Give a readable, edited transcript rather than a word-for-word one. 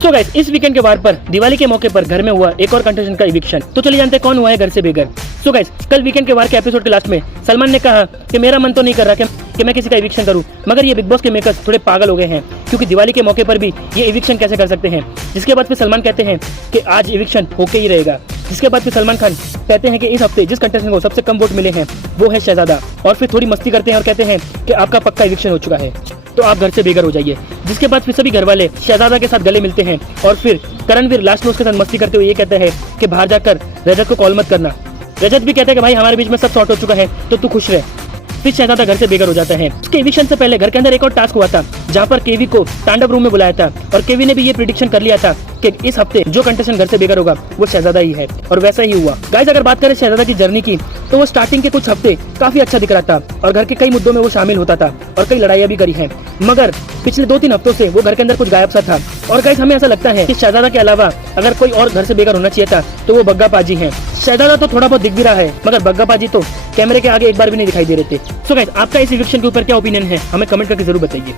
तो गाइस इस वीकेंड के वार पर दिवाली के मौके पर घर में हुआ एक और कंटेस्टेंट का इविक्शन। तो चलिए जानते हैं कौन हुआ है घर से बेघर। सो गाइस कल वीकेंड के वार के एपिसोड के लास्ट में सलमान ने कहा कि मेरा मन तो नहीं कर रहा कि मैं किसी का इविक्शन करूं, मगर ये बिग बॉस के मेकर्स थोड़े पागल हो गए हैं क्योंकि दिवाली के मौके पर भी ये इविक्शन कैसे कर सकते हैं। जिसके बाद फिर सलमान कहते हैं कि आज इविक्शन होके ही रहेगा। जिसके बाद फिर सलमान खान कहते हैं कि इस हफ्ते जिस कंटेस्टेंट को सबसे कम वोट मिले हैं वो है शहजादा, और फिर थोड़ी मस्ती करते हैं और कहते हैं कि आपका पक्का इविक्शन हो चुका है तो आप घर से बेघर हो जाइए। जिसके बाद फिर सभी घर वाले शहजादा के साथ गले मिलते हैं और फिर करणवीर लास्ट में उसके साथ मस्ती करते हुए ये कहता है कि बाहर जाकर रजत को कॉल मत करना। रजत भी कहता है कि भाई हमारे बीच में सब सॉर्ट हो चुका है तो तू खुश रह। फिर शहजादा घर से बेघर हो जाता है। उसके इविक्शन से पहले घर के अंदर एक और टास्क हुआ था जहाँ पर केवी को तांडव रूम में बुलाया था और केवी ने भी ये प्रिडिक्शन कर लिया था कि इस हफ्ते जो कंटेस्टेंट घर से बेघर होगा वो शहजादा ही है, और वैसा ही हुआ। गाइस अगर बात करें शहजादा की जर्नी की तो वो स्टार्टिंग के कुछ हफ्ते काफी अच्छा दिख रहा था और घर के कई मुद्दों में वो शामिल होता था और कई लड़ाइयाँ भी करी हैं, मगर पिछले 2-3 हफ्तों से वो घर के अंदर कुछ गायब सा था। और गाइस हमें ऐसा लगता है कि शहजादा के अलावा अगर कोई और घर से बेघर होना चाहिए था तो वो बग्गा पाजी है। शहजादा तो थोड़ा बहुत दिख भी रहा है मगर बग्गा पाजी तो कैमरे के आगे एक बार भी नहीं दिखाई दे रहे थे। सो गाइस आपका इस इविक्शन के ऊपर क्या ओपिनियन है हमें कमेंट करके जरूर बताइए।